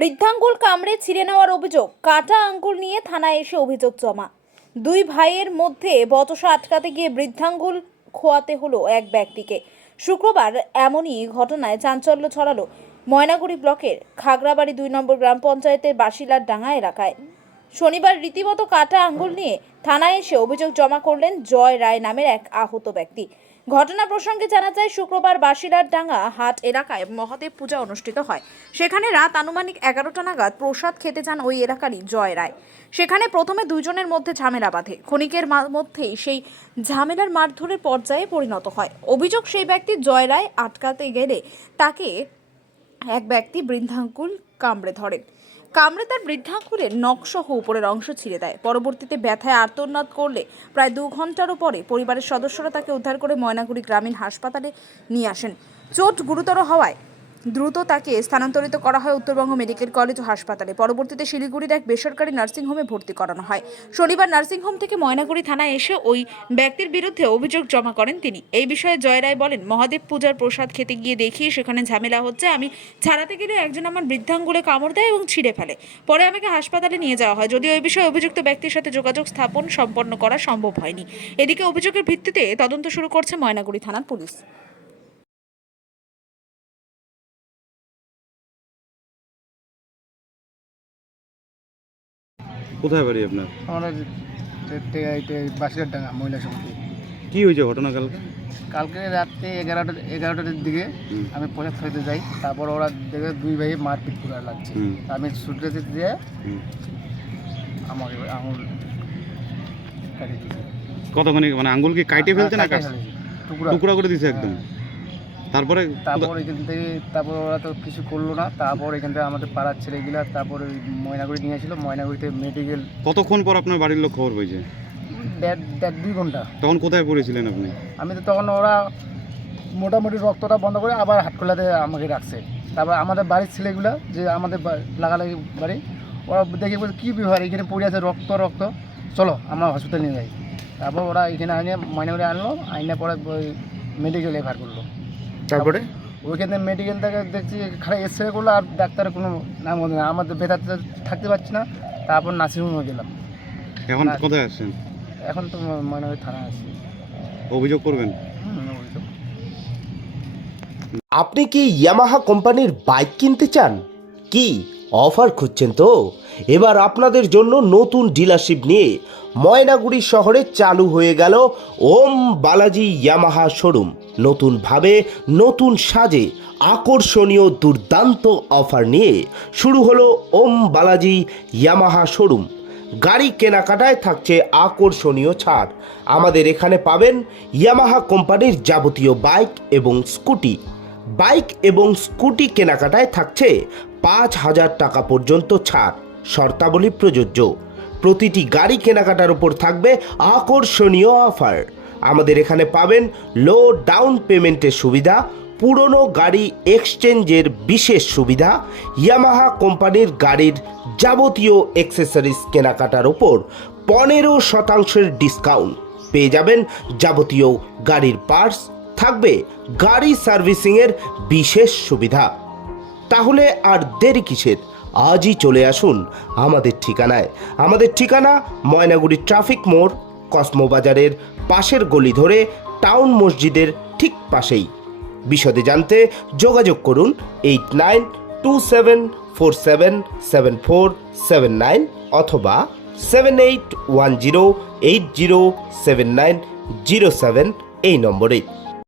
বৃদ্ধাঙ্গুল কামড়ে ছিঁড়ে নেওয়ার অভিযোগ, কাটা আঙ্গুল নিয়ে থানায় এসে অভিযোগ জমা। দুই ভাইয়ের মধ্যে বচসা আটকাতে গিয়ে বৃদ্ধাঙ্গুল খোয়াতে হলো এক ব্যক্তিকে। শুক্রবার এমনই ঘটনায় চাঞ্চল্য ছড়ালো ময়নাগুড়ি ব্লকের খাগড়াবাড়ি 2 নম্বর গ্রাম পঞ্চায়েতের বাসিলার ডাঙ্গা এলাকায়। শনিবার রীতিমতো কাটা আঙ্গুল নিয়ে থানায় এসে অভিযোগ জমা করলেন জয় রায় নামের এক আহত ব্যক্তি। ঘটনা প্রসঙ্গে জানা যায়, শুক্রবার বাসিলার ডাঙ্গা হাট এলাকায় মহাদেব পূজা অনুষ্ঠিত হয়। সেখানে রাত আনুমানিক 11টা নাগাদ প্রসাদ খেতে যান ওই এলাকারই জয় রায়। সেখানে প্রথমে দুইজনের মধ্যে ঝামেলা বাঁধে। ক্ষণিকের মধ্যেই সেই ঝামেলার মারধরের পর্যায়ে পরিণত হয়। অভিযোগ, সেই ব্যক্তি জয় রায় আটকাতে গেলে তাকে এক ব্যক্তি বৃদ্ধাঙ্গুল কামড়ে ধরে। কামড়ে তার বৃদ্ধাঙ্গুলের নখসহ উপরের অংশ ছিঁড়ে দেয়। পরবর্তীতে ব্যথায় আর্তনাদ করলে প্রায় 2 ঘন্টারও পরে পরিবারের সদস্যরা তাকে উদ্ধার করে ময়নাগুড়ি গ্রামীণ হাসপাতালে নিয়ে আসেন। চোট গুরুতর হওয়ায় দ্রুত তাকে স্থানান্তরিত করা হয় উত্তরবঙ্গ মেডিকেল কলেজ ও হাসপাতালে। পরবর্তীতে শিলিগুড়ির এক বেসরকারি নার্সিংহোমে ভর্তি করানো হয়। শনিবার নার্সিংহোম থেকে ময়নাগুড়ি থানায় এসে ওই ব্যক্তির বিরুদ্ধে অভিযোগ জমা করেন তিনি। এই বিষয়ে জয় রায় বলেন, মহাদেব পূজার প্রসাদ খেতে গিয়ে দেখি সেখানে ঝামেলা হচ্ছে। আমি ছাড়াতে গেলে একজন আমার বৃদ্ধাঙ্গুলে কামড় দেয় এবং ছিঁড়ে ফেলে। পরে আমাকে হাসপাতালে নিয়ে যাওয়া হয়। যদিও এই বিষয়ে অভিযুক্ত ব্যক্তির সাথে যোগাযোগ স্থাপন সম্পন্ন করা সম্ভব হয়নি। এদিকে অভিযোগের ভিত্তিতে তদন্ত শুরু করছে ময়নাগুড়ি থানার পুলিশ। কোথায় বাড়ি আপনার? আমাদের বাসির ডাঙ্গা মহিলা সমিতি। কি হয়েছে ঘটনা কালকে? কালকে রাত্রে 11টার দিকে আমি প্রসাদ খাইতে যাই। তারপর ওরা দেখে দুই ভাই মারপিট করে লাগছে। আমি ছুটে দিয়ে আমাকে আঙুল কাটিয়ে দিয়েছে। কতখানি মানে আঙ্গুল কি কাটে ফেলতে না টুকরা টুকরা করে দিয়েছে একদম? তারপর এখান থেকে ওরা তো কিছু করলো না। তারপর এখান থেকে আমাদের পাড়ার ছেলেগুলা তারপরে ময়নাগুড়ি নিয়ে আসলো। ময়নাগুড়িতে মেডিকেল। কতক্ষণ পর আপনার বাড়ির লোক খবর পেয়েছে? 1.5-2 ঘন্টা। তখন কোথায় পড়েছিলেন আপনি? আমি তো তখন ওরা মোটামুটি রক্তটা বন্ধ করে আবার হাটখোলাতে আমাকে রাখছে। তারপর আমাদের বাড়ির ছেলেগুলা, যে আমাদের লাগালাগি বাড়ি, ওরা দেখে বলছে কী বিভার এখানে পড়ে আছে রক্ত, চলো আমরা হসপিটাল নিয়ে যাই। তারপর ওরা এখানে আনিয়ে ময়নাগুড়ি আনলো, আইনে পরে মেডিকেল এফার করলো। তারপরে ওইখানে মেডিকেল থেকে দেখছি খারাপ এক্স রে করলো, আর ডাক্তারের কোনো নাম বলছে না। আমাদের বেতাতে থাকতে পারছি না। তারপর নার্সিংহোমে গেলাম। এখন কোথায় আসছেন? এখন তো ময়নাগুড়ি থানায় আসছি। অভিযোগ করবেন? অভিযোগ। আপনি কি ইয়ামাহা কোম্পানির বাইক কিনতে চান? কি অফার খুঁজছেন? তো এবার আপনাদের জন্য নতুন ডিলারশিপ নিয়ে ময়নাগুড়ি শহরে চালু হয়ে গেল ওম বালাজি ইয়ামাহা শোরুম। নতুনভাবে নতুন সাজে আকর্ষণীয় দুর্দান্ত অফার নিয়ে শুরু হলো ওম বালাজি ইয়ামাহা শোরুম। গাড়ি কেনাকাটায় থাকছে আকর্ষণীয় ছাড়। আমাদের এখানে পাবেন ইয়ামাহা কোম্পানির যাবতীয় বাইক এবং স্কুটি। বাইক এবং স্কুটি কেনাকাটায় থাকছে 5,000 টাকা পর্যন্ত ছাড়। শর্তাবলী প্রযোজ্য। প্রতিটি গাড়ি কেনাকাটার উপর থাকবে আকর্ষণীয় অফার। আমাদের এখানে পাবেন লো ডাউন পেমেন্টের সুবিধা, পুরনো গাড়ি এক্সচেঞ্জের বিশেষ সুবিধা, ইয়ামাহা কোম্পানির গাড়ির যাবতীয় অ্যাক্সেসরিজ কেনাকাটার উপর 15% ডিসকাউন্ট। পেয়ে যাবেন যাবতীয় গাড়ির পার্টস, থাকবে গাড়ি সার্ভিসিংয়ের বিশেষ সুবিধা। তাহলে আর দেরি কিসের? আজই চলে আসুন আমাদের ঠিকানায়। আমাদের ঠিকানা ময়নাগুড়ি ট্রাফিক মোড়, কসমো বাজারের পাশের গলি ধরে টাউন মসজিদের ঠিক পাশেই। বিশদে জানতে যোগাযোগ করুন 8927477479 অথবা 7810807907 এই নম্বরে।